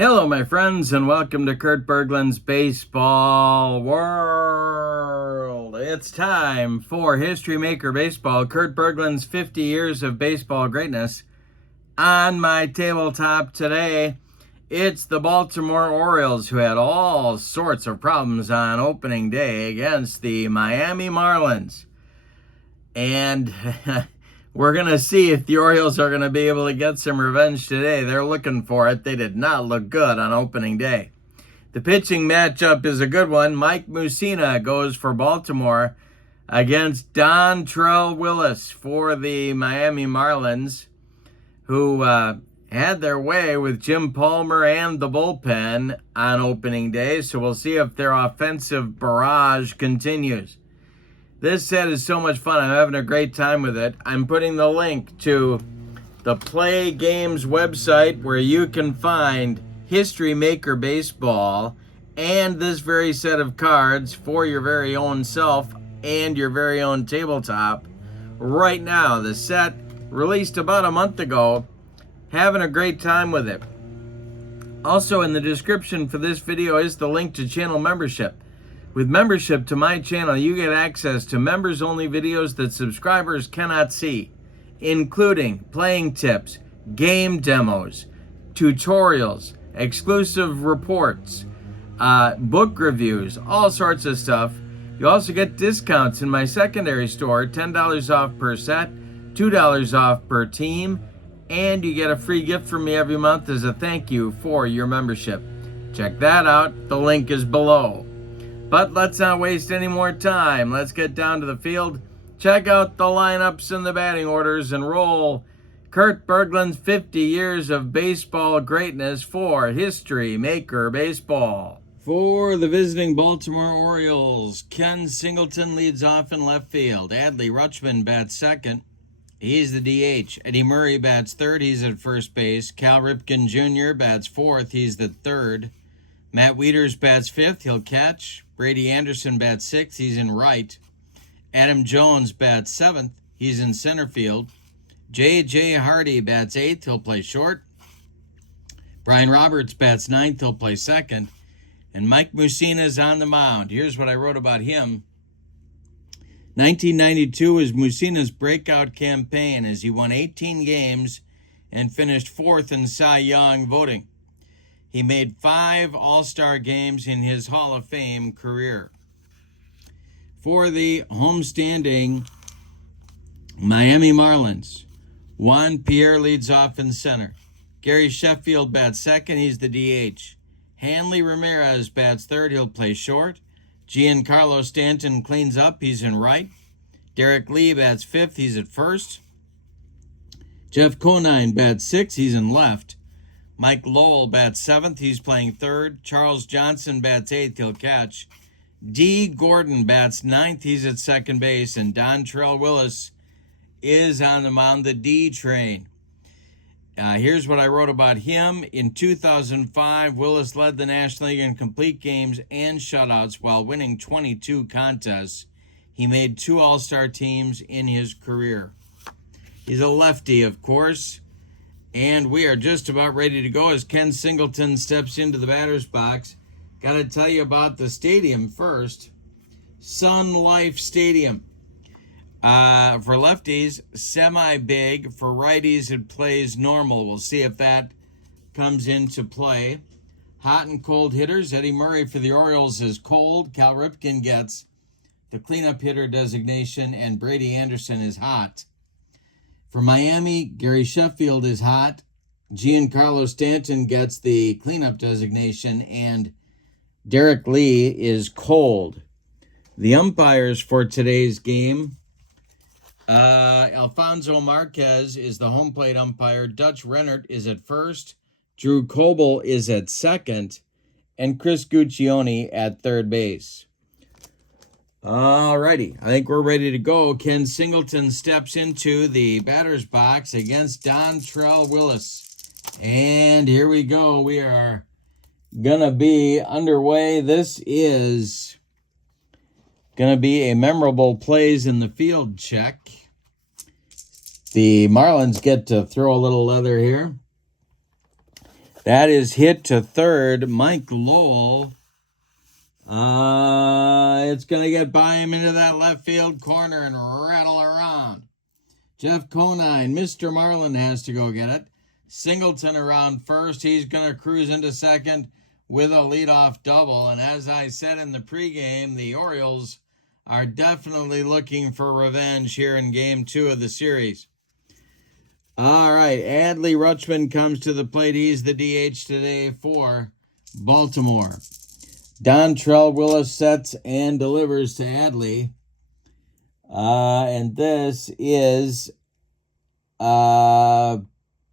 Hello, my friends, and welcome to Kurt Berglund's Baseball World. It's time for History Maker Baseball, Kurt Berglund's 50 years of baseball greatness. On my tabletop today, it's the Baltimore Orioles, who had all sorts of problems on opening day against the Miami Marlins. And we're going to see if the Orioles are going to be able to get some revenge today. They're looking for it. They did not look good on opening day. The pitching matchup is a good one. Mike Mussina goes for Baltimore against Dontrell Willis for the Miami Marlins, who had their way with Jim Palmer and the bullpen on opening day. So we'll see if their offensive barrage continues. This set is so much fun. I'm having a great time with it. I'm putting the link to the PLAAY Games website where you can find History Maker Baseball and this very set of cards for your very own self and your very own tabletop right now. The set released about a month ago. Having a great time with it. Also in the description for this video is the link to channel membership. With membership to my channel, you get access to members-only videos that subscribers cannot see, including playing tips, game demos, tutorials, exclusive reports, book reviews, all sorts of stuff. You also get discounts in my secondary store, $10 off per set, $2 off per team, and you get a free gift from me every month as a thank you for your membership. Check that out. The link is below. But let's not waste any more time. Let's get down to the field, check out the lineups and the batting orders, and roll Kurt Berglund's 50 years of baseball greatness for History Maker Baseball. For the visiting Baltimore Orioles, Ken Singleton leads off in left field. Adley Rutschman bats second. He's the DH. Eddie Murray bats third. He's at first base. Cal Ripken Jr. bats fourth. He's the third. Matt Wieters bats fifth. He'll catch. Brady Anderson bats sixth. He's in right. Adam Jones bats seventh. He's in center field. J.J. Hardy bats eighth. He'll play short. Brian Roberts bats ninth. He'll play second. And Mike Mussina is on the mound. Here's what I wrote about him. 1992 was Mussina's breakout campaign as he won 18 games and finished fourth in Cy Young voting. He made 5 All-Star games in his Hall of Fame career. For the homestanding Miami Marlins, Juan Pierre leads off in center. Gary Sheffield bats second. He's the DH. Hanley Ramirez bats third. He'll play short. Giancarlo Stanton cleans up. He's in right. Derek Lee bats fifth. He's at first. Jeff Conine bats sixth. He's in left. Mike Lowell bats seventh. He's playing third. Charles Johnson bats eighth. He'll catch. D. Gordon bats ninth. He's at second base. And Dontrell Willis is on the mound, the D train. Here's what I wrote about him. In 2005, Willis led the National League in complete games and shutouts while winning 22 contests. He made 2 All-Star teams in his career. He's a lefty, of course. And we are just about ready to go as Ken Singleton steps into the batter's box. Got to tell you about the stadium first. Sun Life Stadium. For lefties, semi-big. For righties, it plays normal. We'll see if that comes into play. Hot and cold hitters. Eddie Murray for the Orioles is cold. Cal Ripken gets the cleanup hitter designation, and Brady Anderson is hot. For Miami, Gary Sheffield is hot. Giancarlo Stanton gets the cleanup designation, and Derek Lee is cold. The umpires for today's game, Alfonso Marquez is the home plate umpire. Dutch Rennert is at first. Drew Coble is at second. And Chris Guccione at third base. Alrighty, I think we're ready to go. Ken Singleton steps into the batter's box against Dontrell Willis. And here we go. We are going to be underway. This is going to be a memorable plays in the field check. The Marlins get to throw a little leather here. That is hit to third. Mike Lowell. It's going to get by him into that left field corner and rattle around. Jeff Conine, Mr. Marlin, has to go get it. Singleton around first. He's going to cruise into second with a leadoff double. And as I said in the pregame, the Orioles are definitely looking for revenge here in Game 2 of the series. All right, Adley Rutschman comes to the plate. He's the DH today for Baltimore. Dontrell Willis sets and delivers to Adley. And this is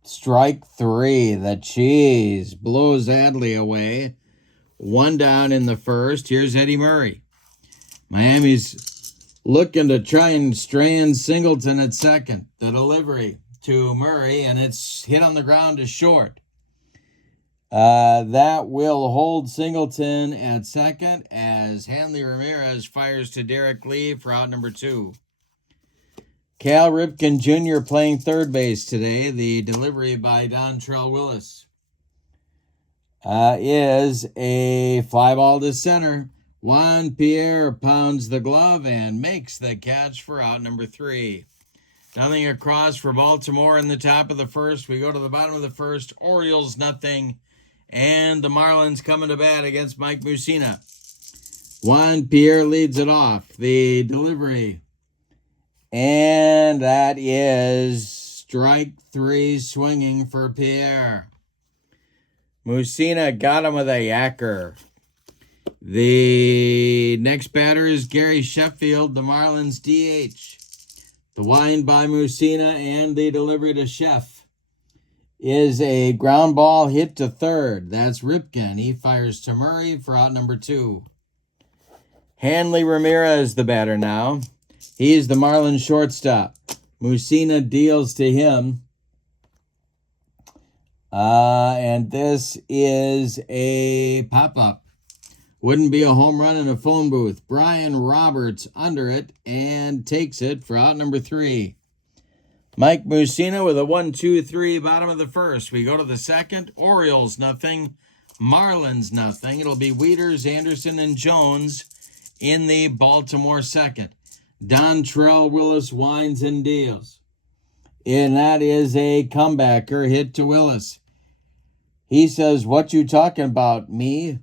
strike three. The cheese blows Adley away. One down in the first. Here's Eddie Murray. Miami's looking to try and strand Singleton at second. The delivery to Murray, and it's hit on the ground to short. That will hold Singleton at second as Hanley Ramirez fires to Derek Lee for out number 2. Cal Ripken Jr. playing third base today. The delivery by Dontrell Willis is a fly ball to center. Juan Pierre pounds the glove and makes the catch for out number 3. Nothing across for Baltimore in the top of the first. We go to the bottom of the first. Orioles nothing. And the Marlins coming to bat against Mike Mussina. Juan Pierre leads it off. The delivery. And that is strike 3 swinging for Pierre. Mussina got him with a yacker. The next batter is Gary Sheffield, the Marlins DH. The wind by Mussina and the delivery to Sheff is a ground ball hit to third. That's Ripken. He fires to Murray for out number 2. Hanley Ramirez, the batter now. He's the Marlins shortstop. Mussina deals to him. And this is a pop-up. Wouldn't be a home run in a phone booth. Brian Roberts under it and takes it for out number 3. Mike Mussina with a 1-2-3 bottom of the first. We go to the second. Orioles nothing. Marlins nothing. It'll be Wieters, Anderson, and Jones in the Baltimore second. Dontrell Willis winds and deals. And that is a comebacker hit to Willis. He says, "What you talking about, me?"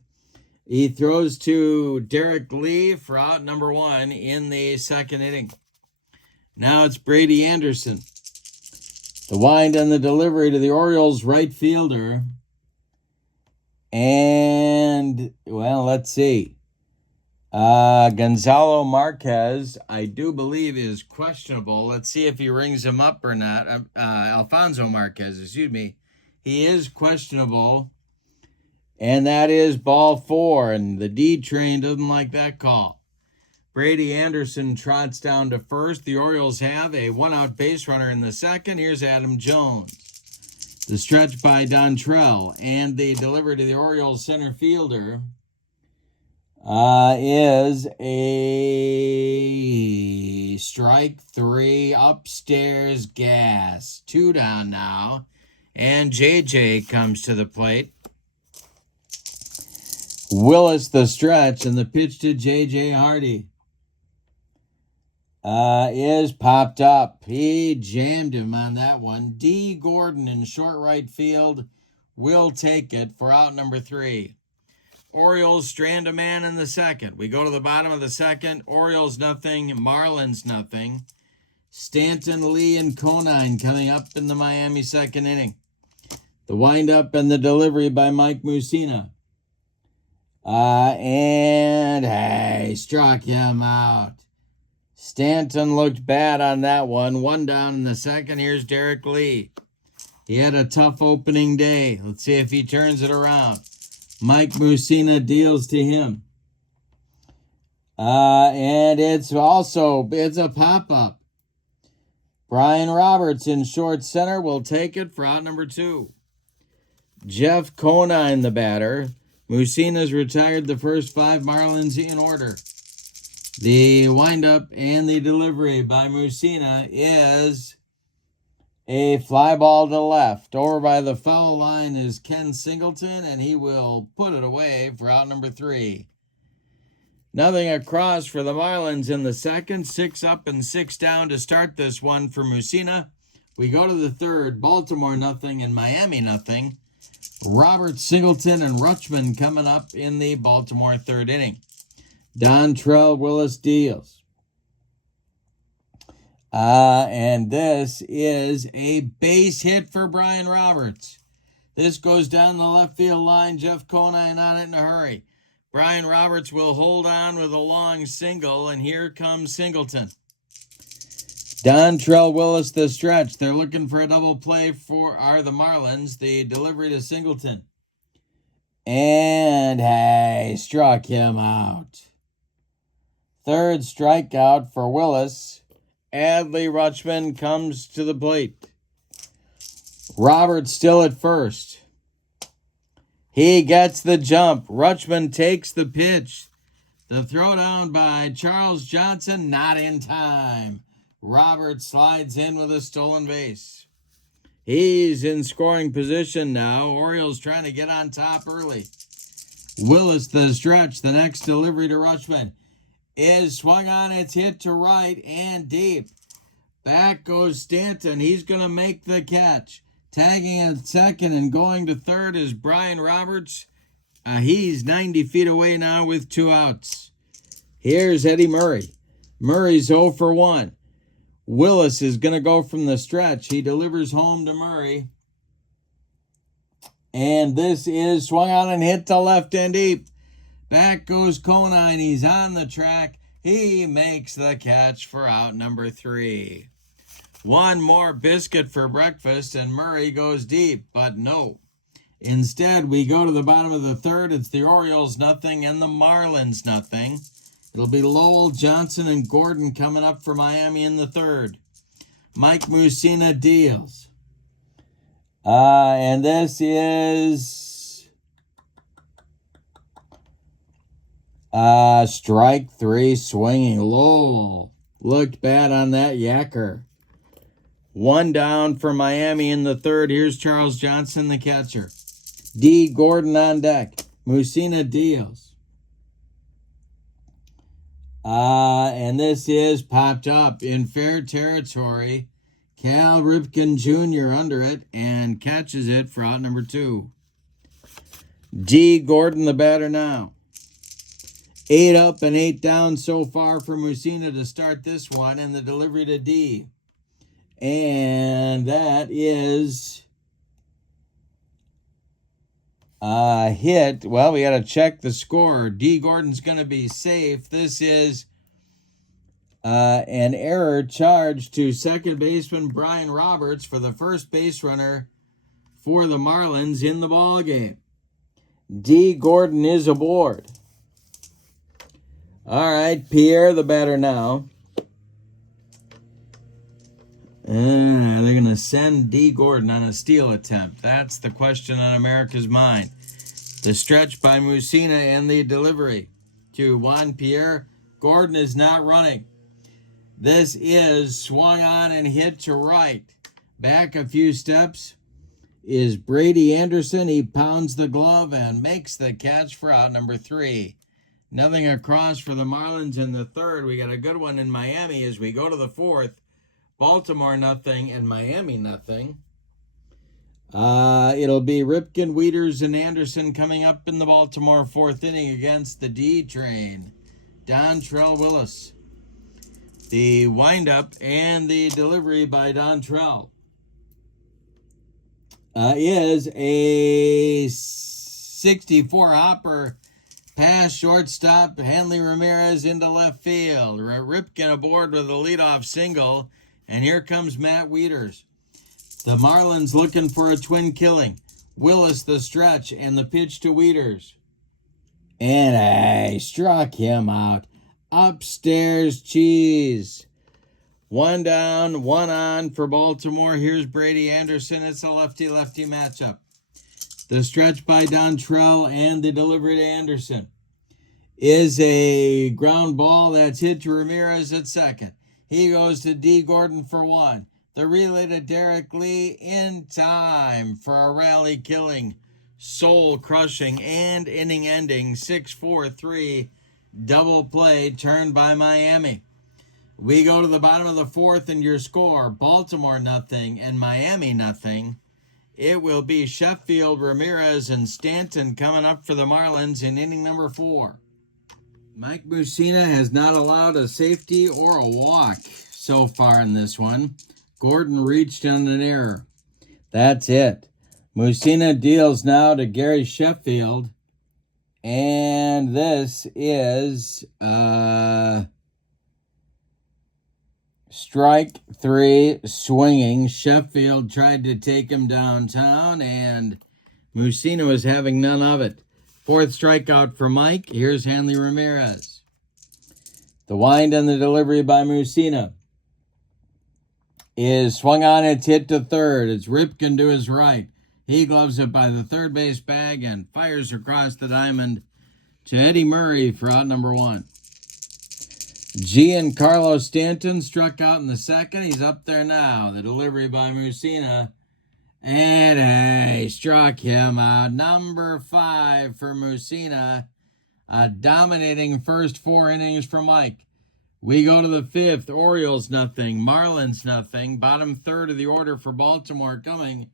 He throws to Derek Lee for out number 1 in the second inning. Now it's Brady Anderson. The wind and the delivery to the Orioles right fielder. And, well, let's see. Gonzalo Marquez, I do believe, is questionable. Let's see if he rings him up or not. Alfonso Marquez, excuse me. He is questionable. And that is ball 4. And the D train doesn't like that call. Brady Anderson trots down to first. The Orioles have a one-out base runner in the second. Here's Adam Jones. The stretch by Dontrell. And the delivery to the Orioles center fielder is a strike 3 upstairs gas. 2 down now. And JJ comes to the plate. Willis the stretch, and the pitch to J.J. Hardy is popped up. He jammed him on that one. D. Gordon in short right field will take it for out number 3. Orioles strand a man in the second. We go to the bottom of the second. Orioles nothing, Marlins nothing. Stanton, Lee, and Conine coming up in the Miami second inning. The windup and the delivery by Mike Mussina. And hey, struck him out. Stanton looked bad on that one. 1 down in the second. Here's Derek Lee. He had a tough opening day. Let's see if he turns it around. Mike Mussina deals to him. And it's a pop-up. Brian Roberts in short center will take it for out number 2. Jeff Conine, the batter. Mussina's retired the first 5 Marlins in order. The windup and the delivery by Mussina is A fly ball to left. Over by the foul line is Ken Singleton, and he will put it away for out number 3. Nothing across for the Marlins in the second. 6 up and 6 down to start this one for Mussina. We go to the third. Baltimore nothing and Miami nothing. Robert, Singleton, and Rutschman coming up in the Baltimore third inning. Dontrell Willis deals. And this is a base hit for Brian Roberts. This goes down the left field line. Jeff Conine on it in a hurry. Brian Roberts will hold on with a long single, and here comes Singleton. Dontrell Willis the stretch. They're looking for a double play for the Marlins. The delivery to Singleton. And hey, struck him out. Third strikeout for Willis. Adley Rutschman comes to the plate. Roberts still at first. He gets the jump. Rutschman takes the pitch. The throw down by Charles Johnson, not in time. Roberts slides in with a stolen base. He's in scoring position now. Orioles trying to get on top early. Willis the stretch. The next delivery to Rutschman is swung on. It's hit to right and deep. Back goes Stanton. He's going to make the catch. Tagging at second and going to third is Brian Roberts. He's 90 feet away now with 2 outs. Here's Eddie Murray. Murray's 0 for 1. Willis is going to go from the stretch. He delivers home to Murray. And this is swung on and hit to left and deep. Back goes Conine. He's on the track. He makes the catch for out number 3. One more biscuit for breakfast, and Murray goes deep, but no. Instead, we go to the bottom of the third. It's the Orioles nothing and the Marlins nothing. It'll be Lowell, Johnson, and Gordon coming up for Miami in the third. Mike Mussina deals. And this is strike 3 swinging. Lowell looked bad on that yacker. 1 down for Miami in the third. Here's Charles Johnson, the catcher. D. Gordon on deck. Mussina deals. And this is popped up in fair territory. Cal Ripken Jr. under it and catches it for out number 2. D. Gordon, the batter now. 8 up and 8 down so far for Mussina to start this one, and the delivery to D. And that is a hit. Well, we got to check the score. D. Gordon's going to be safe. This is an error charged to second baseman Brian Roberts for the first base runner for the Marlins in the ball game. D. Gordon is aboard. All right, Pierre, the batter now. They're going to send D. Gordon on a steal attempt. That's the question on America's mind. The stretch by Mussina and the delivery to Juan Pierre. Gordon is not running. This is swung on and hit to right. Back a few steps is Brady Anderson. He pounds the glove and makes the catch for out number 3. Nothing across for the Marlins in the third. We got a good one in Miami as we go to the fourth. Baltimore nothing and Miami nothing. It'll be Ripken, Wieters, and Anderson coming up in the Baltimore fourth inning against the D train. Dontrell Willis. The windup and the delivery by Dontrell is a 64 hopper pass shortstop. Hanley Ramirez into left field. Ripken aboard with a leadoff single. And here comes Matt Wieters. The Marlins looking for a twin killing. Willis the stretch and the pitch to Wieters. And struck him out. Upstairs cheese. 1 down, 1 on for Baltimore. Here's Brady Anderson. It's a lefty-lefty matchup. The stretch by Dontrell and the delivery to Anderson is a ground ball that's hit to Ramirez at second. He goes to D. Gordon for 1. The relay to Derek Lee in time for a rally-killing, soul-crushing, and inning-ending 6-4-3 double play turned by Miami. We go to the bottom of the fourth, and your score, Baltimore 0 and Miami 0. It will be Sheffield, Ramirez, and Stanton coming up for the Marlins in inning number 4. Mike Mussina has not allowed a safety or a walk so far in this one. Gordon reached on an error. That's it. Mussina deals now to Gary Sheffield. And this is strike 3 swinging. Sheffield tried to take him downtown, and Mussina was having none of it. 4th strikeout for Mike. Here's Hanley Ramirez. The wind and the delivery by Mussina is swung on. It's hit to third. It's Ripken to his right. He gloves it by the third base bag and fires across the diamond to Eddie Murray for out number 1. Giancarlo Stanton struck out in the second. He's up there now. The delivery by Mussina. And he struck him out. Number 5 for Mussina. A dominating first 4 innings for Mike. We go to the 5th. Orioles 0, Marlins 0. Bottom third of the order for Baltimore coming.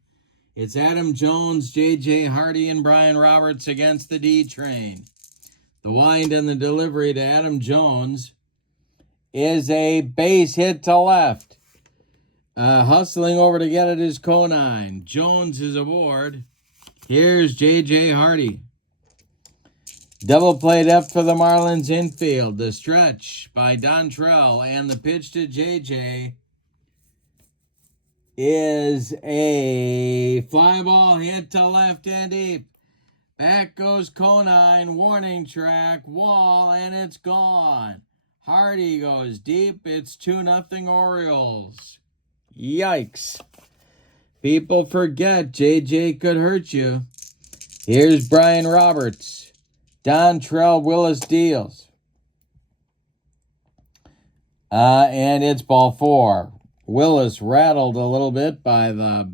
It's Adam Jones, J.J. Hardy, and Brian Roberts against the D-Train. The wind and the delivery to Adam Jones is a base hit to left. Hustling over to get it is Conine. Jones is aboard. Here's J.J. Hardy. Double play depth for the Marlins infield. The stretch by Dontrell, and the pitch to J.J. is a fly ball hit to left and deep. Back goes Conine, warning track, wall, and it's gone. Hardy goes deep. It's 2-0 Orioles. Yikes. People forget JJ could hurt you. Here's Brian Roberts. Dontrell Willis deals. And it's ball 4. Willis rattled a little bit by the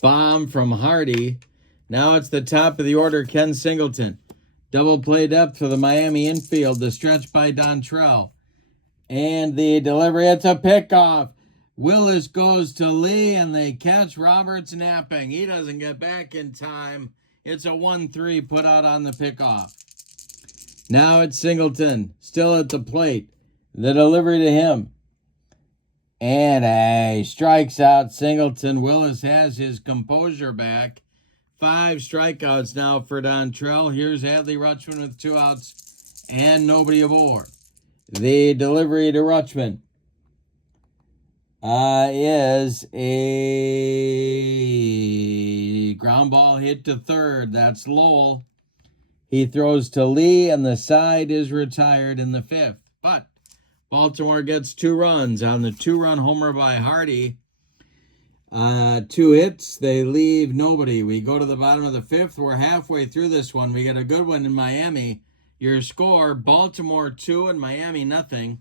bomb from Hardy. Now it's the top of the order, Ken Singleton. Double play depth for the Miami infield. The stretch by Dontrell. And the delivery, it's a pickoff. Willis goes to Lee, and they catch Roberts napping. He doesn't get back in time. It's a 1-3 put out on the pickoff. Now it's Singleton, still at the plate. The delivery to him. And he strikes out Singleton. Willis has his composure back. 5 strikeouts now for Dontrell. Here's Adley Rutschman with 2 outs and nobody aboard. The delivery to Rutschman is a ground ball hit to third. That's Lowell. He throws to Lee, and the side is retired in the 5th. But Baltimore gets 2 runs on the 2-run homer by Hardy. 2 hits. They leave nobody. We go to the bottom of the 5th. We're halfway through this one. We get a good one in Miami. Your score, Baltimore 2 and Miami 0.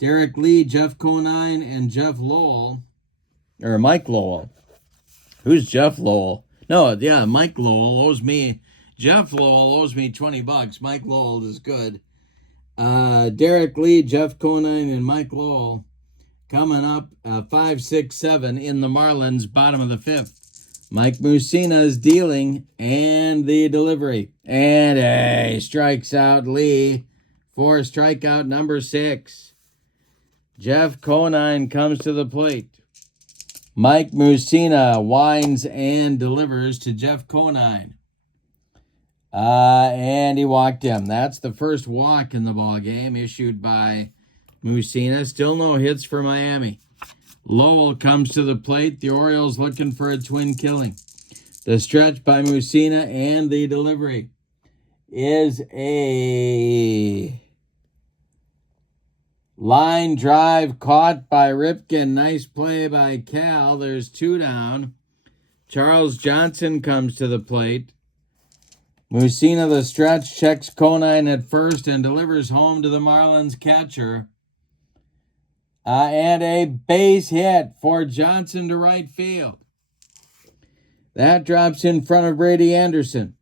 Derek Lee, Jeff Conine, and Jeff Lowell. Or Mike Lowell. Who's Jeff Lowell? No, yeah, Mike Lowell owes me. Jeff Lowell owes me $20. Mike Lowell is good. Derek Lee, Jeff Conine, and Mike Lowell coming up 5, 6, 7 in the Marlins, bottom of the 5th. Mike Mussina is dealing, and the delivery. And he strikes out Lee for strikeout number 6. Jeff Conine comes to the plate. Mike Mussina winds and delivers to Jeff Conine. And he walked him. That's the first walk in the ball game issued by Mussina. Still no hits for Miami. Lowell comes to the plate. The Orioles looking for a twin killing. The stretch by Mussina, and the delivery is a line drive caught by Ripken. Nice play by Cal. There's 2 down. Charles Johnson comes to the plate. Mussina, the stretch, checks Conine at first and delivers home to the Marlins catcher. And a base hit for Johnson to right field. That drops in front of Brady Anderson.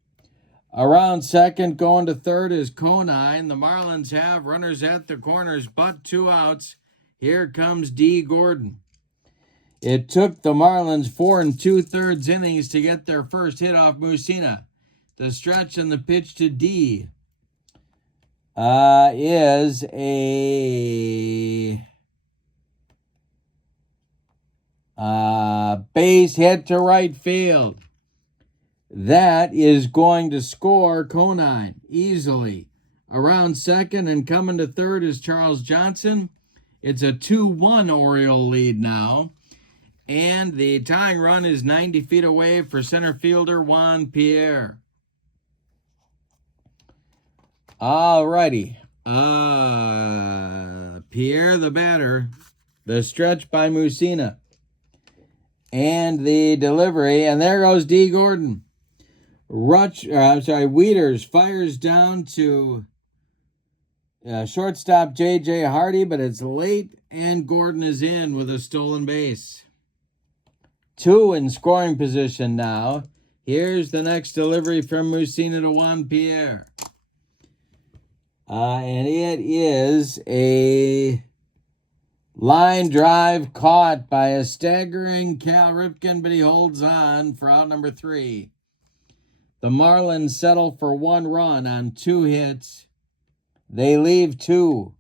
Around second, going to third is Conine. The Marlins have runners at the corners, but 2 outs. Here comes D. Gordon. It took the Marlins 4 2/3 innings to get their first hit off Mussina. The stretch and the pitch to D is a base hit to right field. That is going to score Conine easily. Around second and coming to third is Charles Johnson. It's a 2-1 Oriole lead now. And the tying run is 90 feet away for center fielder Juan Pierre. All righty. Pierre the batter. The stretch by Mussina. And the delivery. And there goes D. Gordon. Wieters fires down to shortstop J.J. Hardy, but it's late, and Gordon is in with a stolen base. 2 in scoring position now. Here's the next delivery from Mussina to Juan Pierre. And it is a line drive caught by a staggering Cal Ripken, but he holds on for out number 3. The Marlins settle for 1 run on 2 hits. They leave 2,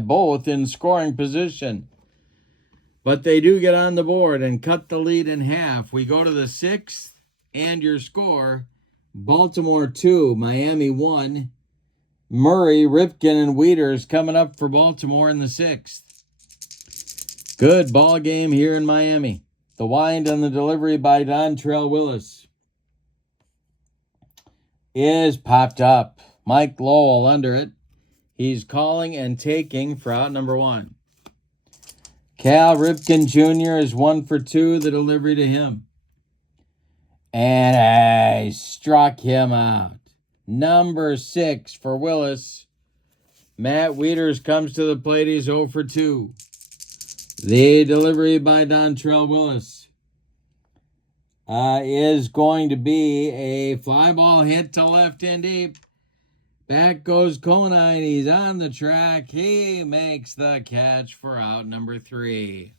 both in scoring position. But they do get on the board and cut the lead in half. We go to the 6th, and your score, Baltimore 2, Miami 1. Murray, Ripken, and Wieters coming up for Baltimore in the 6th. Good ball game here in Miami. The wind on the delivery by Dontrell Willis is popped up. Mike Lowell under it. He's calling and taking for out number 1. Cal Ripken Jr. is 1 for 2, the delivery to him. And I struck him out. Number 6 for Willis. Matt Wieters comes to the plate. He's 0 for 2. The delivery by Dontrell Willis is going to be a fly ball hit to left and deep. Back goes Conine. He's on the track. He makes the catch for out number 3.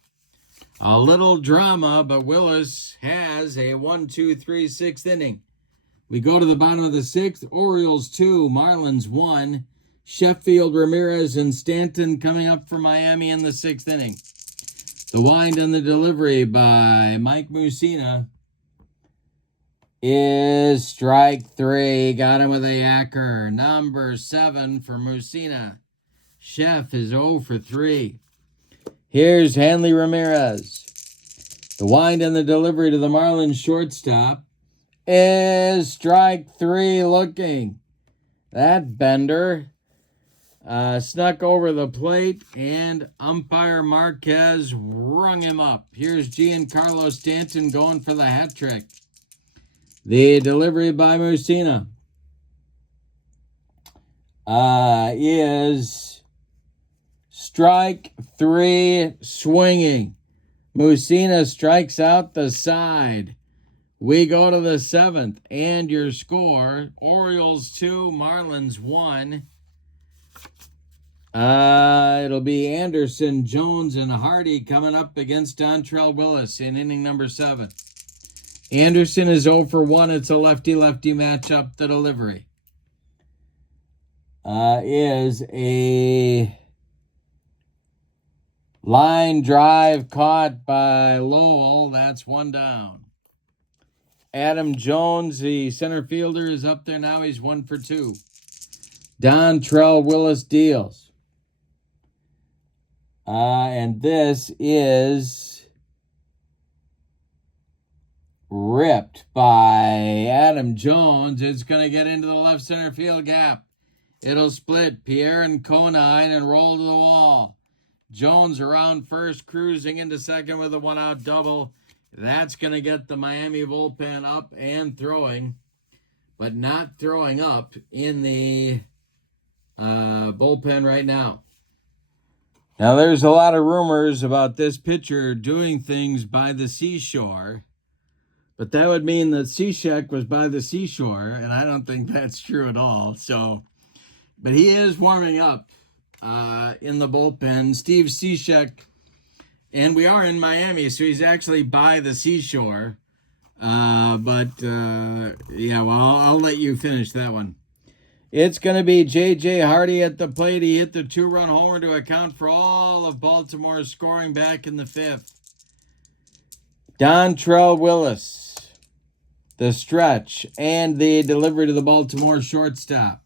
A little drama, but Willis has a 1-2-3 6th inning. We go to the bottom of the 6th. Orioles 2, Marlins 1. Sheffield, Ramirez, and Stanton coming up for Miami in the 6th inning. The wind and the delivery by Mike Mussina is strike 3. Got him with a yacker. Number 7 for Mussina. Chef is 0 for 3. Here's Hanley Ramirez. The wind and the delivery to the Marlins shortstop is strike 3 looking. That bender snuck over the plate, and umpire Marquez rung him up. Here's Giancarlo Stanton going for the hat trick. The delivery by Mussina is strike 3 swinging. Mussina strikes out the side. We go to the 7th, and your score, Orioles 2, Marlins 1. It'll be Anderson, Jones, and Hardy coming up against Dontrell Willis in inning number 7. Anderson is 0 for 1. It's a lefty-lefty matchup. The delivery is a line drive caught by Lowell. That's 1 down. Adam Jones, the center fielder, is up there now. He's 1 for 2. Dontrell Willis deals. And this is ripped by Adam Jones. It's going to get into the left center field gap. It'll split Pierre and Conine and roll to the wall. Jones around first, cruising into second with a 1-out double. That's going to get the Miami bullpen up and throwing, but not throwing up in the bullpen right now. Now, there's a lot of rumors about this pitcher doing things by the seashore, but that would mean that Cishek was by the seashore, and I don't think that's true at all. So, but he is warming up in the bullpen. Steve Cishek, and we are in Miami, so he's actually by the seashore. Yeah, well, I'll let you finish that one. It's going to be J.J. Hardy at the plate. He hit the 2-run homer to account for all of Baltimore's scoring back in the 5th. Dontrell Willis, the stretch, and the delivery to the Baltimore shortstop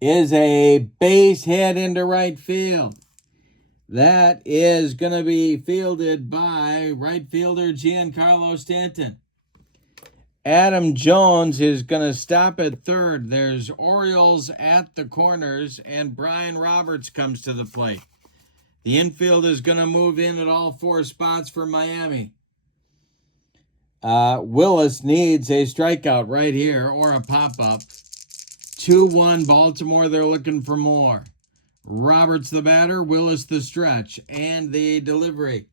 is a base hit into right field. That is going to be fielded by right fielder Giancarlo Stanton. Adam Jones is going to stop at third. There's Orioles at the corners, and Brian Roberts comes to the plate. The infield is going to move in at all 4 spots for Miami. Willis needs a strikeout right here or a pop-up. 2-1 Baltimore. They're looking for more. Roberts the batter, Willis the stretch, and the delivery.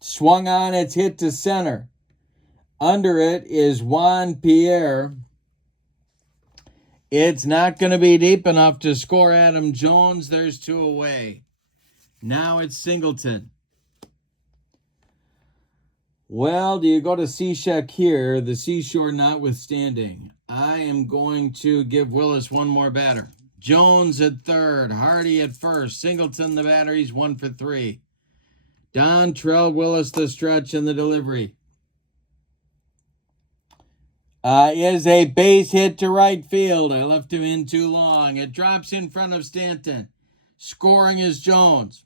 Swung on, it's hit to center. Under it is Juan Pierre. It's not going to be deep enough to score Adam Jones. There's 2 away. Now it's Singleton. Well, do you go to Cishek here, the seashore notwithstanding? I am going to give Willis one more batter. Jones at third, Hardy at first, Singleton the batter, he's 1 for 3. Dontrell Willis the stretch and the delivery. Is a base hit to right field. I left him in too long. It drops in front of Stanton. Scoring is Jones.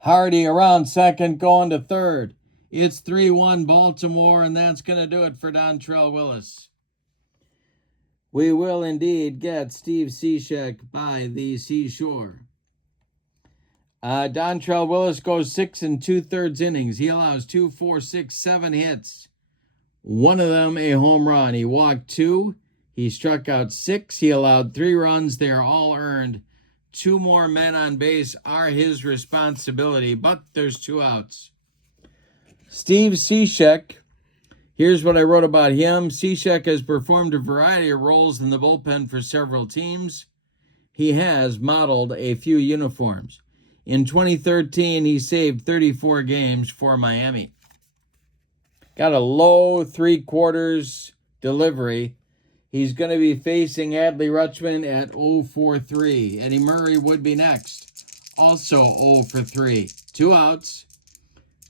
Hardy around second, going to third. It's 3-1 Baltimore, and that's going to do it for Dontrell Willis. We will indeed get Steve Cishek by the seashore. Dontrell Willis goes 6 2/3 innings. He allows 2, 4, 6, 7 hits. One of them a home run. He walked 2. He struck out 6. He allowed 3 runs. They are all earned. 2 more men on base are his responsibility, but there's 2 outs. Steve Cishek, here's what I wrote about him. Cishek has performed a variety of roles in the bullpen for several teams. He has modeled a few uniforms. In 2013, he saved 34 games for Miami. Got a low 3/4 delivery. He's going to be facing Adley Rutschman at 0 for 3. Eddie Murray would be next. Also 0 for 3. 2 outs.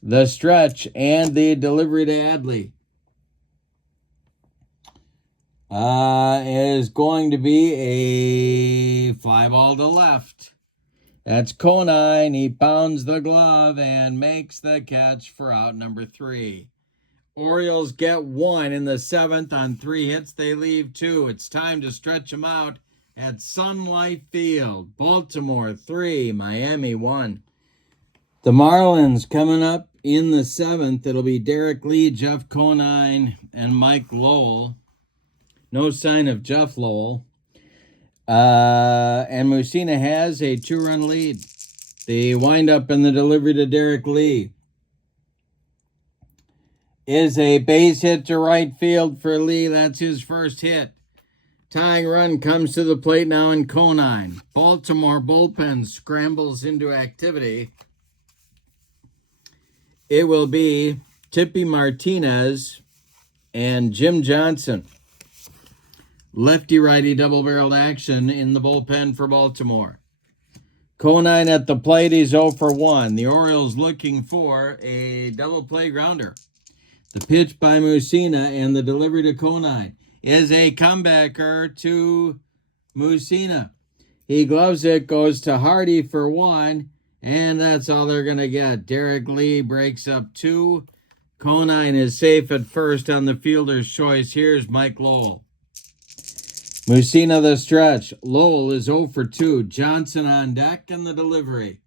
The stretch and the delivery to Adley is going to be a fly ball to left. That's Conine. He pounds the glove and makes the catch for out number 3. Orioles get 1 in the 7th. On 3 hits, they leave 2. It's time to stretch them out at Sun Life Field. Baltimore 3, Miami 1. The Marlins coming up in the 7th. It'll be Derek Lee, Jeff Conine, and Mike Lowell. No sign of Jeff Lowell. And Mussina has a 2-run lead. The windup and the delivery to Derek Lee is a base hit to right field for Lee. That's his first hit. Tying run comes to the plate now in Conine. Baltimore bullpen scrambles into activity. It will be Tippy Martinez and Jim Johnson. Lefty-righty double-barreled action in the bullpen for Baltimore. Conine at the plate, he's 0 for 1. The Orioles looking for a double play grounder. The pitch by Mussina and the delivery to Conine is a comebacker to Mussina. He gloves it, goes to Hardy for 1, and that's all they're going to get. Derek Lee breaks up 2. Conine is safe at first on the fielder's choice. Here's Mike Lowell. Mussina the stretch. Lowell is 0 for 2. Johnson on deck, and the delivery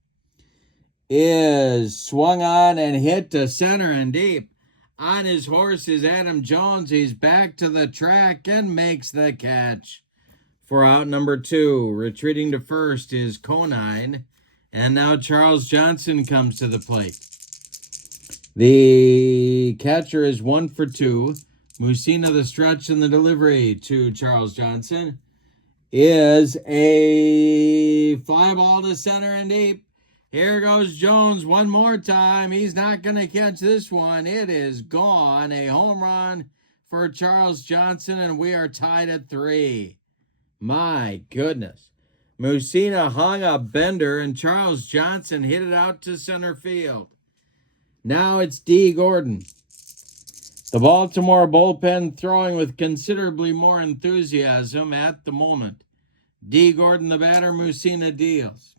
is swung on and hit to center and deep. On his horse is Adam Jones. He's back to the track and makes the catch for out number 2. Retreating to first is Conine. And now Charles Johnson comes to the plate. The catcher is 1 for 2. Mussina, the stretch and the delivery to Charles Johnson is a fly ball to center and deep. Here goes Jones one more time. He's not going to catch this one. It is gone. A home run for Charles Johnson, and we are tied at 3. My goodness. Mussina hung a bender, and Charles Johnson hit it out to center field. Now it's D. Gordon. The Baltimore bullpen throwing with considerably more enthusiasm at the moment. D. Gordon, the batter, Mussina deals.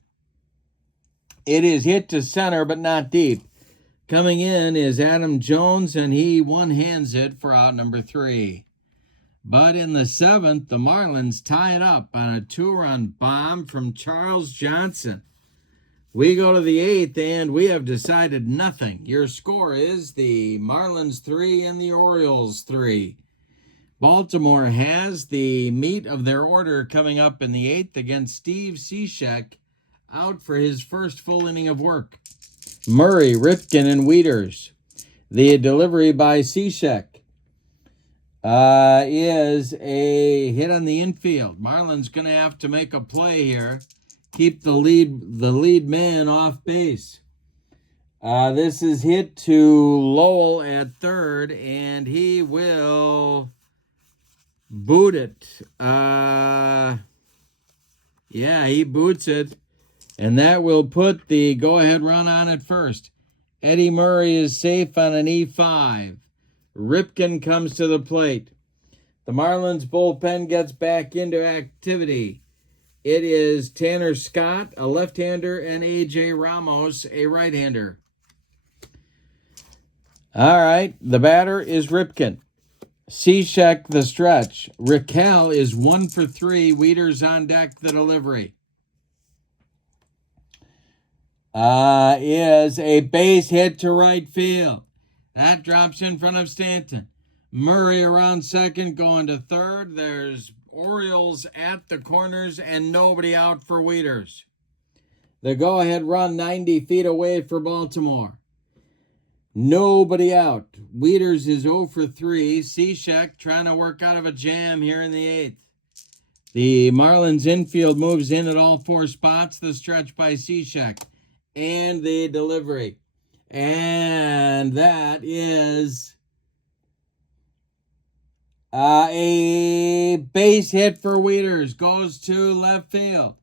It is hit to center, but not deep. Coming in is Adam Jones, and he one-hands it for out number 3. But in the 7th, the Marlins tie it up on a 2-run bomb from Charles Johnson. We go to the 8th, and we have decided nothing. Your score is the Marlins 3 and the Orioles 3. Baltimore has the meat of their order coming up in the 8th against Steve Cishek, out for his first full inning of work. Murray, Ripken, and Wieters. The delivery by Cishek is a hit on the infield. Marlins going to have to make a play here. Keep the lead man off base. This is hit to Lowell at third, and he will boot it. Yeah, he boots it, and that will put the go-ahead run on at first. Eddie Murray is safe on an E5. Ripken comes to the plate. The Marlins bullpen gets back into activity. It is Tanner Scott, a left-hander, and A.J. Ramos, a right-hander. All right, the batter is Ripken. Cishek, the stretch. Raquel is 1 for 3. Wieters on deck, the delivery. Is a base hit to right field. That drops in front of Stanton. Murray around second, going to third. There's Orioles at the corners and nobody out for Wieters. The go-ahead run 90 feet away for Baltimore. Nobody out. Wieters is 0 for 3. Cishek trying to work out of a jam here in the 8th. The Marlins infield moves in at all 4 spots. The stretch by Cishek. And the delivery. And that is a base hit for Wieters. Goes to left field.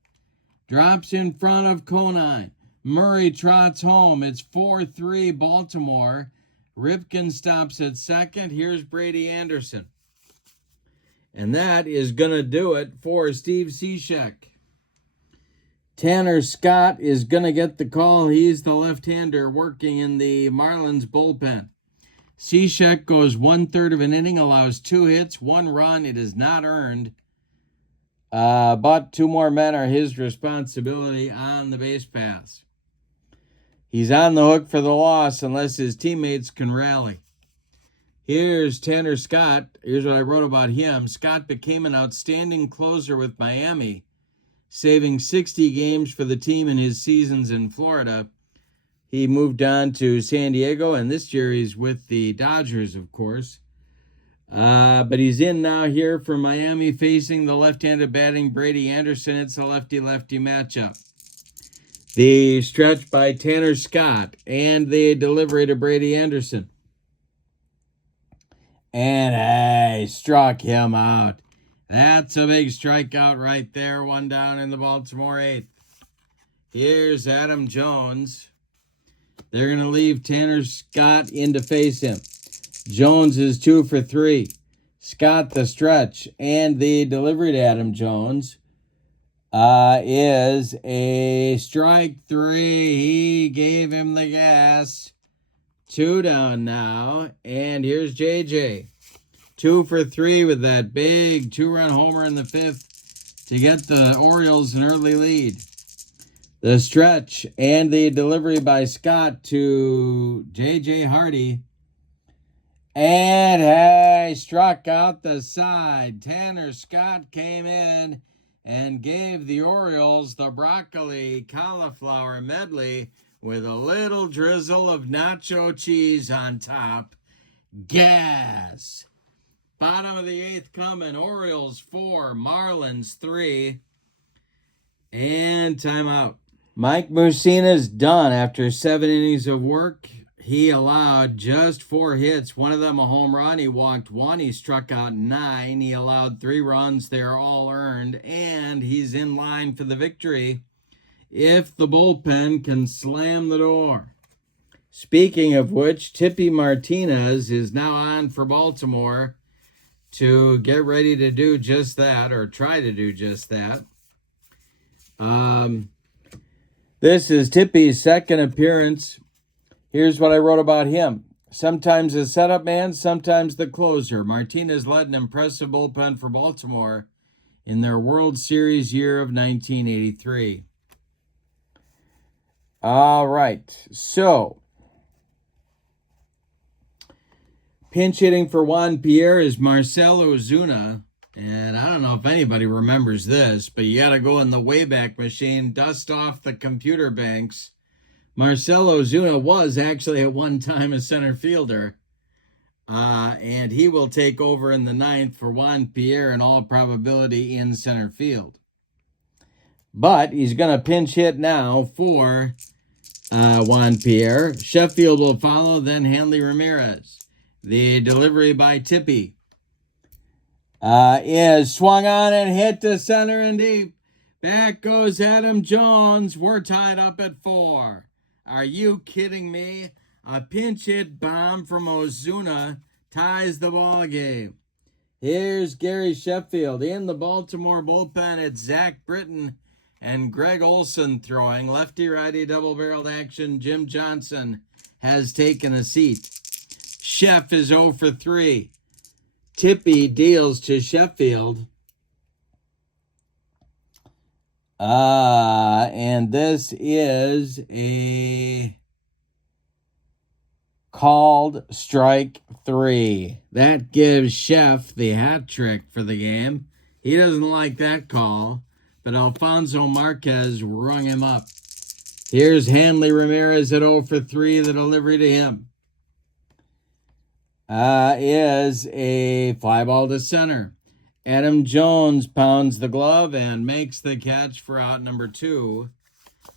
Drops in front of Conine. Murray trots home. It's 4-3 Baltimore. Ripken stops at second. Here's Brady Anderson. And that is going to do it for Steve Cishek. Tanner Scott is going to get the call. He's the left-hander working in the Marlins bullpen. Cishek goes 1/3 of an inning, allows 2 hits, 1 run. It is not earned. But 2 more men are his responsibility on the base pass. He's on the hook for the loss unless his teammates can rally. Here's Tanner Scott. Here's what I wrote about him. Scott became an outstanding closer with Miami, saving 60 games for the team in his seasons in Florida. He moved on to San Diego, and this year he's with the Dodgers, of course. But he's in now here for Miami, facing the left-handed batting Brady Anderson. It's a lefty-lefty matchup. The stretch by Tanner Scott and the delivery to Brady Anderson. And I struck him out. That's a big strikeout right there. 1 down in the Baltimore 8th. Here's Adam Jones. They're going to leave Tanner Scott in to face him. Jones is 2 for 3. Scott the stretch and the delivery to Adam Jones is a strike 3. He gave him the gas. 2 down now. And here's JJ. 2 for 3 with that big 2-run homer in the 5th to get the Orioles an early lead. The stretch and the delivery by Scott to J.J. Hardy. And he struck out the side. Tanner Scott came in and gave the Orioles the broccoli cauliflower medley with a little drizzle of nacho cheese on top. Gas! Bottom of the 8th coming. Orioles 4, Marlins 3. And timeout. Mike Mussina's done after 7 innings of work. He allowed just 4 hits, one of them a home run. He walked 1. He struck out 9. He allowed 3 runs. They're all earned. And he's in line for the victory if the bullpen can slam the door. Speaking of which, Tippy Martinez is now on for Baltimore to get ready to do just that, or try to do just that. This is Tippy's second appearance. Here's what I wrote about him. Sometimes a setup man, sometimes the closer. Martinez led an impressive bullpen for Baltimore in their World Series year of 1983. All right, so pinch hitting for Juan Pierre is Marcell Ozuna. And I don't know if anybody remembers this, but you got to go in the Wayback Machine, dust off the computer banks. Marcell Ozuna was actually at one time a center fielder. And he will take over in the 9th for Juan Pierre in all probability in center field. But he's going to pinch hit now for Juan Pierre. Sheffield will follow, then Hanley Ramirez. The delivery by Tippy is swung on and hit to center and deep. Back goes Adam Jones. We're tied up at 4. Are you kidding me? A pinch hit bomb from Ozuna ties the ball game. Here's Gary Sheffield. In the Baltimore bullpen, it's Zach Britton and Greg Olson throwing. Lefty-righty double-barreled action. Jim Johnson has taken a seat. Sheff is 0 for 3. Tippy deals to Sheffield. And this is a called strike 3. That gives Sheff the hat trick for the game. He doesn't like that call, but Alfonso Marquez rung him up. Here's Hanley Ramirez at 0 for 3. The delivery to him is a fly ball to center. Adam Jones pounds the glove and makes the catch for out number 2.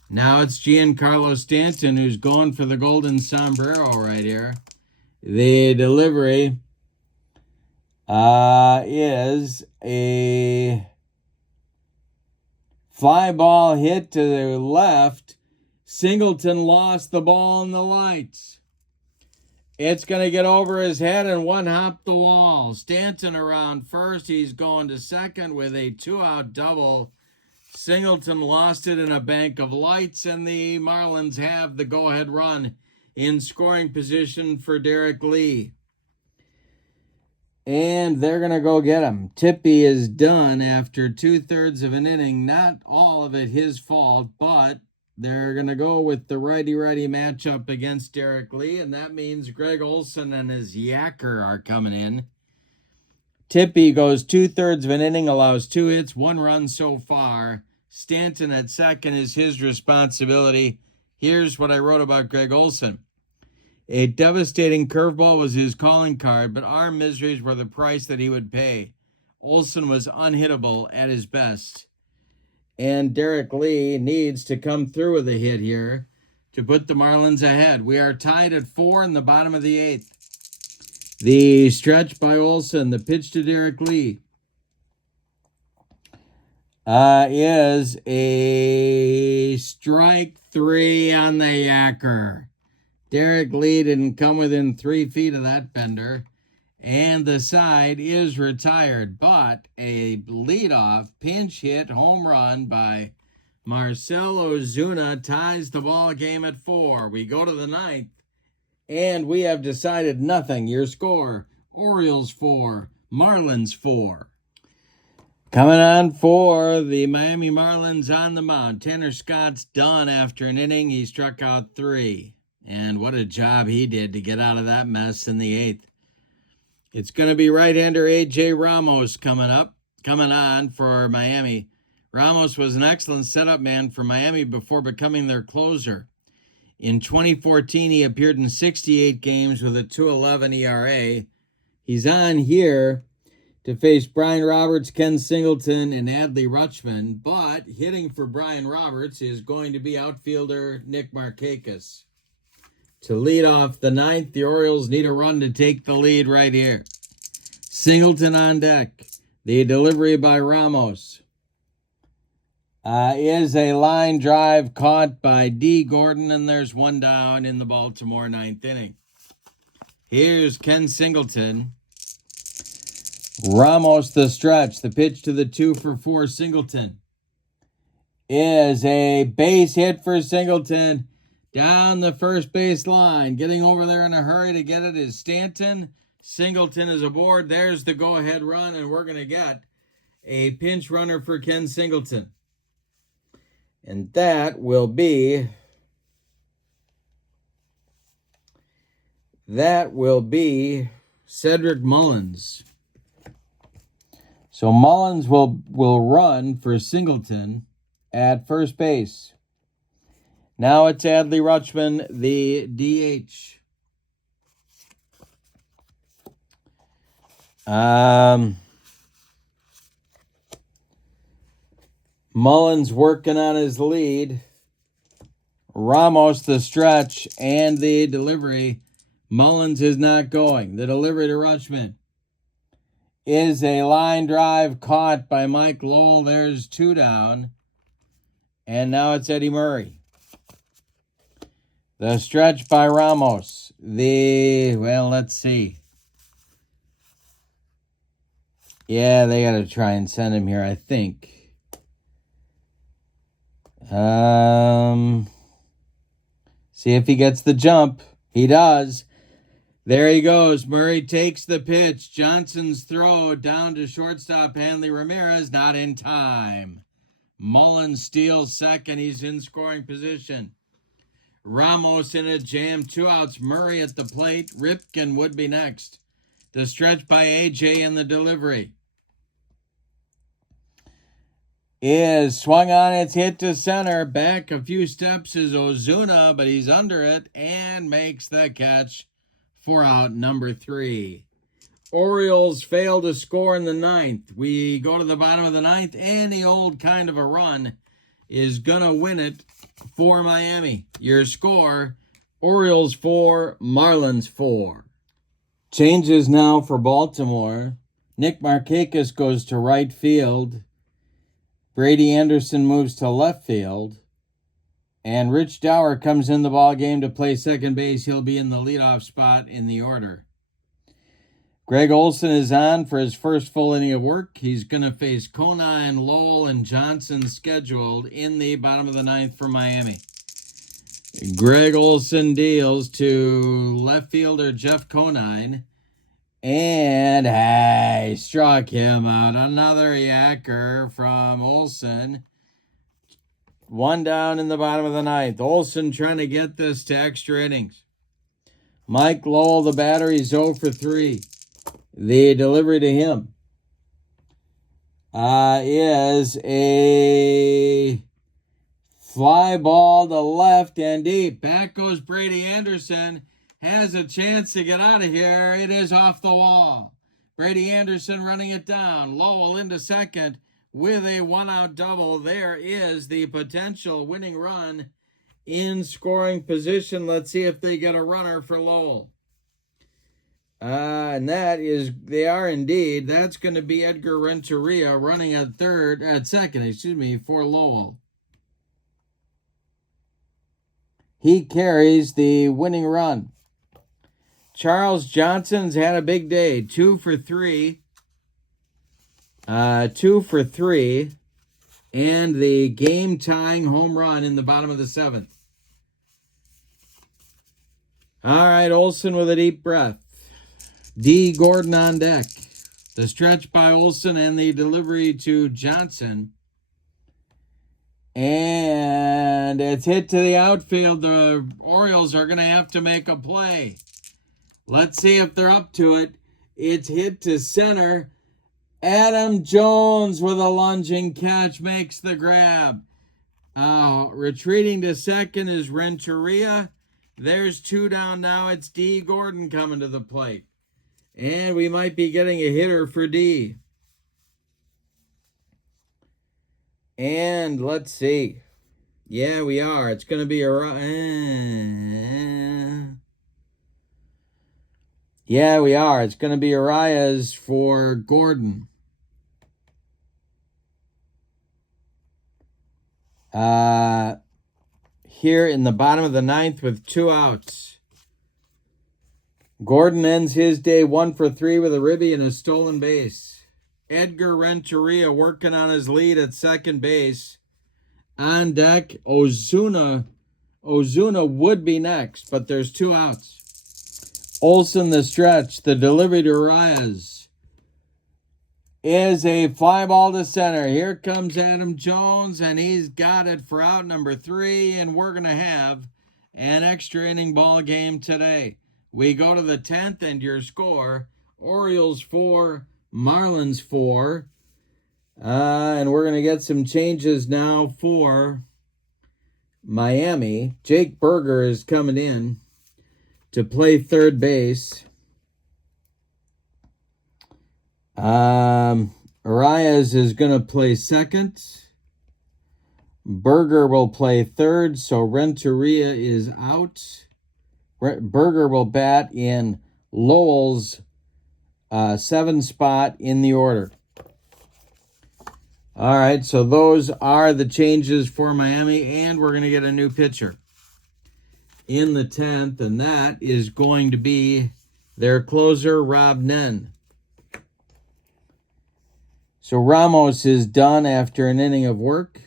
Now it's Giancarlo Stanton who's going for the golden sombrero right here. The delivery is a fly ball hit to the left. Singleton lost the ball in the lights. It's going to get over his head and one hop the wall. Stanton around first. He's going to second with a 2-out double. Singleton lost it in a bank of lights, and the Marlins have the go-ahead run in scoring position for Derek Lee. And they're going to go get him. Tippy is done after 2/3 of an inning. Not all of it his fault, but they're going to go with the righty-righty matchup against Derek Lee, and that means Greg Olson and his yacker are coming in. Tippy goes 2/3 of an inning, allows 2 hits, 1 run so far. Stanton at second is his responsibility. Here's what I wrote about Greg Olson. A devastating curveball was his calling card, but arm miseries were the price that he would pay. Olson was unhittable at his best. And Derek Lee needs to come through with a hit here to put the Marlins ahead. We are tied at 4 in the bottom of the 8th. The stretch by Olson, the pitch to Derek Lee, is a strike 3 on the yacker. Derek Lee didn't come within 3 feet of that bender. And the side is retired, but a leadoff pinch hit home run by Marcell Ozuna ties the ball game at 4. We go to the 9th, and we have decided nothing. Your score, Orioles 4, Marlins 4. Coming on for the Miami Marlins on the mound. Tanner Scott's done after an inning. He struck out 3. And what a job he did to get out of that mess in the 8th. It's going to be right-hander A.J. Ramos coming on for Miami. Ramos was an excellent setup man for Miami before becoming their closer. In 2014, he appeared in 68 games with a 2.11 ERA. He's on here to face Brian Roberts, Ken Singleton, and Adley Rutschman, but hitting for Brian Roberts is going to be outfielder Nick Markakis. To lead off the ninth, the Orioles need a run to take the lead right here. Singleton on deck. The delivery by Ramos is a line drive caught by D. Gordon, and there's one down in the Baltimore ninth inning. Here's Ken Singleton. Ramos the stretch. The pitch to the 2-for-4 Singleton is a base hit for Singleton down the first base line. Getting over there in a hurry to get it is Stanton. Singleton is aboard. There's the go-ahead run, and we're going to get a pinch runner for Ken Singleton. And that will be Cedric Mullins. So Mullins will run for Singleton at first base. Now it's Adley Rutschman, the DH. Mullins working on his lead. Ramos the stretch and the delivery. Mullins is not going. The delivery to Rutschman is a line drive caught by Mike Lowell. There's two down. And now it's Eddie Murray. The stretch by Ramos. Let's see. Yeah, they got to try and send him here, I think. See if he gets the jump. He does. There he goes. Murray takes the pitch. Johnson's throw down to shortstop Hanley Ramirez. Not in time. Mullins steals second. He's in scoring position. Ramos in a jam. 2 outs. Murray at the plate. Ripken would be next. The stretch by AJ and the delivery is swung on. It's hit to center. Back a few steps is Ozuna, but he's under it and makes the catch for out number 3. Orioles fail to score in the ninth. We go to the bottom of the ninth. Any old kind of a run is going to win it for Miami. Your score, Orioles 4, Marlins 4. Changes now for Baltimore. Nick Markakis goes to right field. Brady Anderson moves to left field. And Rich Dower comes in the ball game to play second base. He'll be in the leadoff spot in the order. Greg Olson is on for his first full inning of work. He's going to face Conine, Lowell, and Johnson scheduled in the bottom of the ninth for Miami. Greg Olson deals to left fielder Jeff Conine. And he struck him out. Another yacker from Olson. One down in the bottom of the ninth. Olson trying to get this to extra innings. Mike Lowell, the batter, he's 0 for 3. The delivery to him is a fly ball to left and deep. Back goes Brady Anderson. Has a chance to get out of here. It is off the wall. Brady Anderson running it down. Lowell into second with a 1-out double. There is the potential winning run in scoring position. Let's see if they get a runner for Lowell. And they are indeed. That's going to be Edgar Renteria running at second, for Lowell. He carries the winning run. Charles Johnson's had a big day. 2 for 3. 2 for 3. And the game-tying home run in the bottom of the 7th. All right, Olson with a deep breath. D. Gordon on deck. The stretch by Olson and the delivery to Johnson. And it's hit to the outfield. The Orioles are going to have to make a play. Let's see if they're up to it. It's hit to center. Adam Jones with a lunging catch makes the grab. Retreating to second is Renteria. There's 2 down now. It's D. Gordon coming to the plate. And we might be getting a hitter for D. And let's see. Yeah, we are. It's going to be yeah, we are. It's going to be Arias for Gordon. Here in the bottom of the 9th with 2 outs. Gordon ends his day 1 for 3 with a ribby and a stolen base. Edgar Renteria working on his lead at second base. On deck, Ozuna would be next, but there's 2 outs. Olsen the stretch. The delivery to Arias is a fly ball to center. Here comes Adam Jones, and he's got it for out number 3, and we're going to have an extra inning ball game today. We go to the 10th, and your score, Orioles 4, Marlins 4. And we're going to get some changes now for Miami. Jake Berger is coming in to play third base. Arias is going to play second. Berger will play third, so Renteria is out. Berger will bat in Lowell's 7th spot in the order. All right, so those are the changes for Miami, and we're going to get a new pitcher in the 10th, and that is going to be their closer, Rob Nen. So Ramos is done after an inning of work.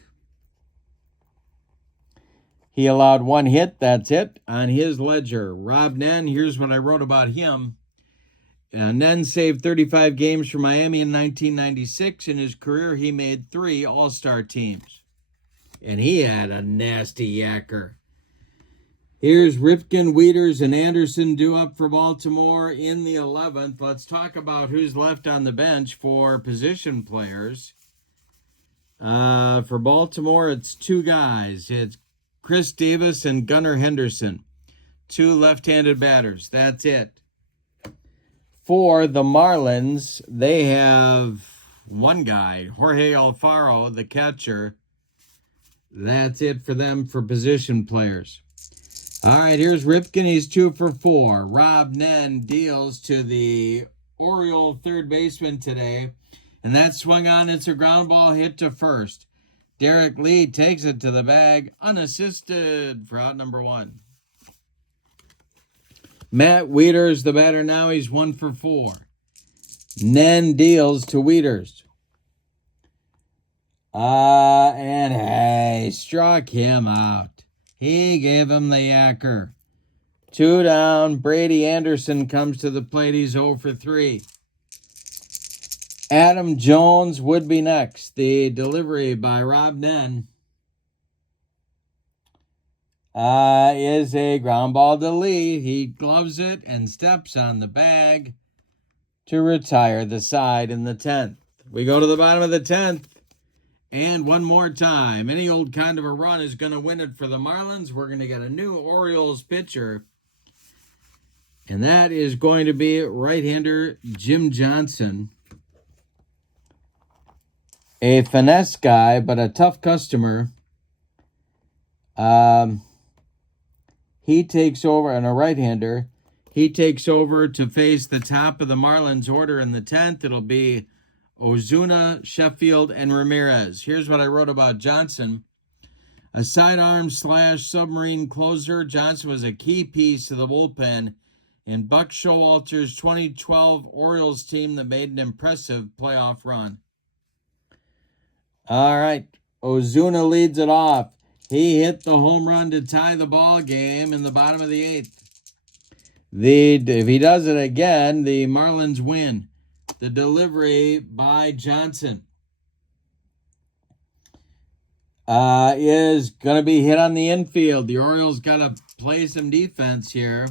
He allowed 1 hit, that's it, on his ledger. Rob Nen, here's what I wrote about him. Nen saved 35 games for Miami in 1996. In his career, he made 3 All-Star teams. And he had a nasty yacker. Here's Ripken, Wieters, and Anderson due up for Baltimore in the 11th. Let's talk about who's left on the bench for position players. For Baltimore, it's 2 guys. It's Chris Davis and Gunnar Henderson. 2 left-handed batters. That's it. For the Marlins, they have 1 guy, Jorge Alfaro, the catcher. That's it for them for position players. All right, here's Ripken. He's 2 for 4. Rob Nen deals to the Oriole third baseman today. And that swung on. It's a ground ball hit to first. Derek Lee takes it to the bag, unassisted for out number 1. Matt Wieters, the batter now, he's 1 for 4. Nen deals to Wieters. And hey, struck him out. He gave him the yacker. 2 down. Brady Anderson comes to the plate. He's 0 for 3. Adam Jones would be next. The delivery by Rob Nen is a ground ball to Lee. He gloves it and steps on the bag to retire the side in the 10th. We go to the bottom of the 10th. And one more time, any old kind of a run is going to win it for the Marlins. We're going to get a new Orioles pitcher. And that is going to be right-hander Jim Johnson. A finesse guy, but a tough customer. He takes over, and a right-hander. He takes over to face the top of the Marlins order in the 10th. It'll be Ozuna, Sheffield, and Ramirez. Here's what I wrote about Johnson. A sidearm / submarine closer, Johnson was a key piece to the bullpen in Buck Showalter's 2012 Orioles team that made an impressive playoff run. All right, Ozuna leads it off. He hit the home run to tie the ball game in the bottom of the 8th. If he does it again, the Marlins win. The delivery by Johnson is going to be hit on the infield. The Orioles got to play some defense here.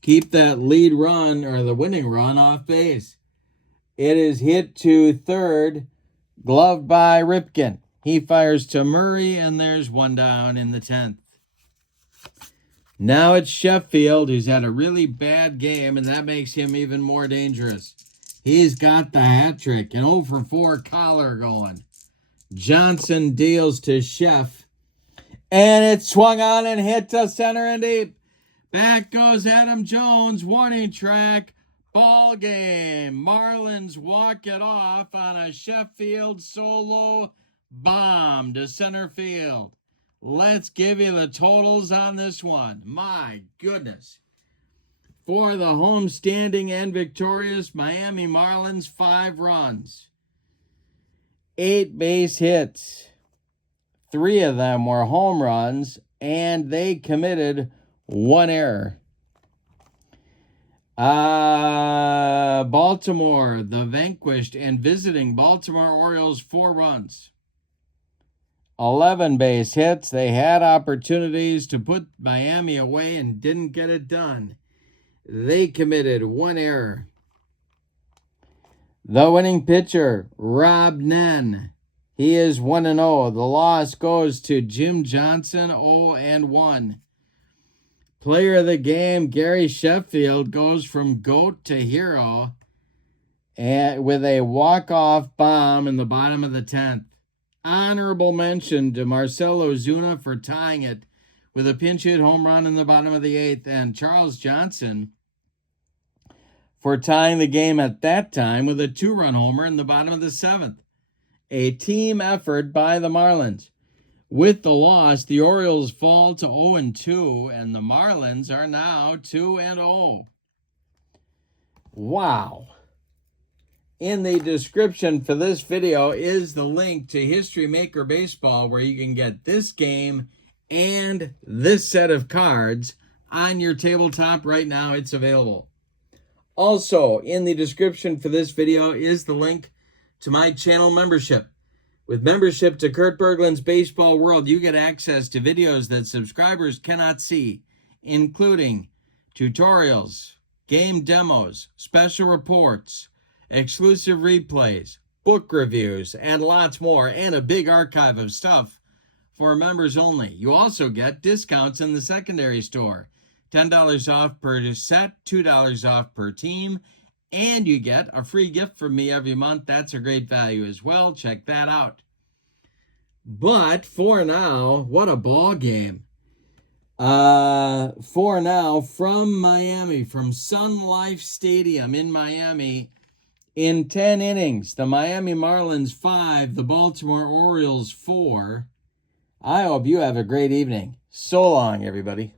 Keep that lead run or the winning run off base. It is hit to third, gloved by Ripken. He fires to Murray, and there's one down in the 10th. Now it's Sheffield, who's had a really bad game, and that makes him even more dangerous. He's got the hat trick, an 0 for 4 collar going. Johnson deals to Sheff, and it swung on and hit to center and deep. Back goes Adam Jones, warning track, ball game. Marlins walk it off on a Sheffield solo bomb to center field. Let's give you the totals on this one. My goodness. For the homestanding and victorious Miami Marlins, 5 runs. 8 base hits. 3 of them were home runs, and they committed 1 error. Baltimore, the vanquished and visiting Baltimore Orioles, 4 runs. 11 base hits. They had opportunities to put Miami away and didn't get it done. They committed 1 error. The winning pitcher, Rob Nen. He is 1-0. The loss goes to Jim Johnson, 0-1. Player of the game, Gary Sheffield, goes from GOAT to hero and with a walk-off bomb in the bottom of the 10th. Honorable mention to Marcell Ozuna for tying it with a pinch hit home run in the bottom of the 8th, and Charles Johnson for tying the game at that time with a 2-run homer in the bottom of the 7th. A team effort by the Marlins. With the loss, the Orioles fall to 0-2, and the Marlins are now 2-0. Wow. In the description for this video is the link to History Maker Baseball, where you can get this game and this set of cards on your tabletop right now. It's available. Also, in the description for this video is the link to my channel membership. With membership to Kurt Berglund's Baseball World, you get access to videos that subscribers cannot see, including tutorials, game demos, special reports, exclusive replays, book reviews, and lots more, and a big archive of stuff for members only. You also get discounts in the secondary store, $10 off per set, $2 off per team, and you get a free gift from me every month. That's a great value as well. Check that out. But for now, what a ball game. For now, from Miami, from Sun Life Stadium in Miami, in 10 innings, the Miami Marlins 5, the Baltimore Orioles 4. I hope you have a great evening. So long, everybody.